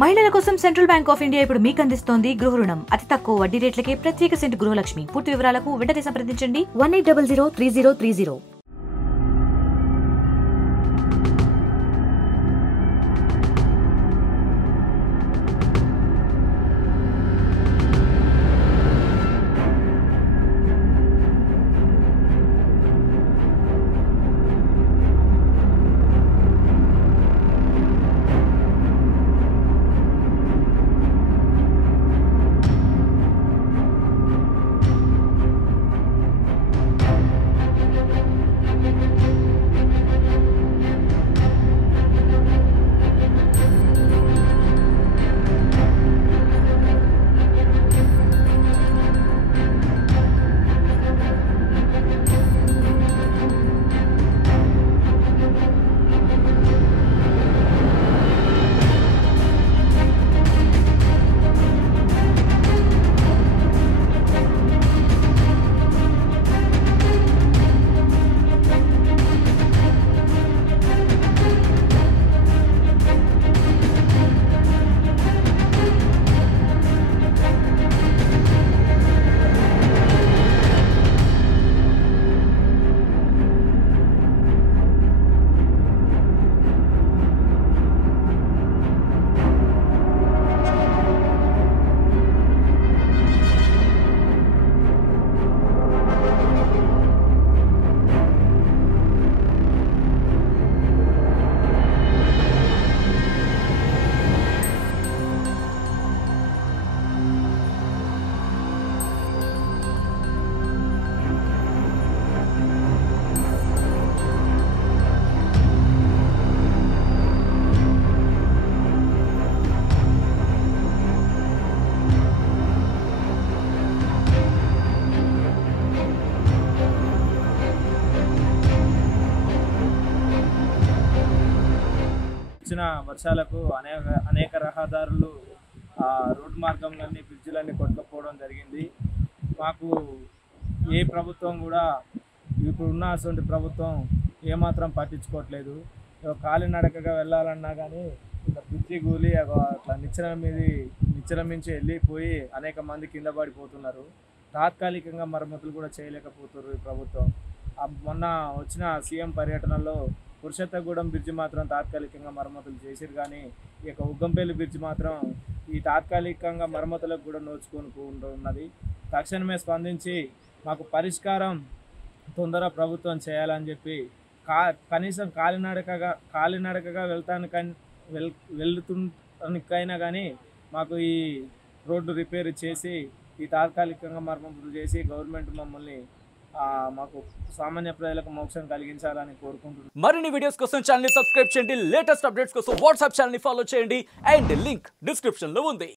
మహిళల కోసం central bank of India ఇప్పుడు మీకు అందిస్తోంది గృహ రుణం. అతి తక్కువ వడ్డీ రేట్లకే ప్రత్యేక సెంటు గృహలక్ష్మి. పూర్తి వివరాలకు వెంటనే సంప్రదించండి 18003030. వచ్చిన వర్షాలకు అనేక రహదారులు రోడ్డు మార్గంలన్నీ బ్రిడ్జిలన్నీ కొట్టుకుపోవడం జరిగింది. మాకు ఏ ప్రభుత్వం కూడా ఇప్పుడున్న అటువంటి ప్రభుత్వం ఏమాత్రం పట్టించుకోవట్లేదు. కాలినడకగా వెళ్ళాలన్నా కానీ బ్రిడ్జి కూలి అట్లా నిచ్చెనమించి వెళ్ళిపోయి అనేక మంది కింద పడిపోతున్నారు. తాత్కాలికంగా మరమ్మతులు కూడా చేయలేకపోతున్నారు ఈ ప్రభుత్వం. మొన్న వచ్చిన సీఎం పర్యటనలో పురుషోత్తగూడెం బ్రిడ్జి మాత్రం తాత్కాలికంగా మరమ్మతులు చేసిరు, కానీ ఈ యొక్క ఉగ్గంపల్లి బ్రిడ్జి మాత్రం ఈ తాత్కాలికంగా మరమ్మతులకు కూడా నోచుకొని ఉన్నది. తక్షణమే స్పందించి మాకు పరిష్కారం తొందర ప్రభుత్వం చేయాలని చెప్పి కనీసం కాలినడకగా వెళ్తానికైనా కానీ మాకు ఈ రోడ్డు రిపేర్ చేసి ఈ తాత్కాలికంగా మరమ్మతులు చేసి గవర్నమెంట్ మమ్మల్ని మాకు సామాన్య ప్రజలకు మోక్షం కలిగించాలని కోరుకుంటున్నాను. మరిన్ని వీడియోస్ కోసం ఛానల్ ని సబ్స్క్రైబ్ చేయండి. లేటెస్ట్ అప్డేట్స్ కోసం వాట్సాప్ ఛానల్ ని ఫాలో చేయండి. అండ్ లింక్ డిస్క్రిప్షన్ లో ఉంది.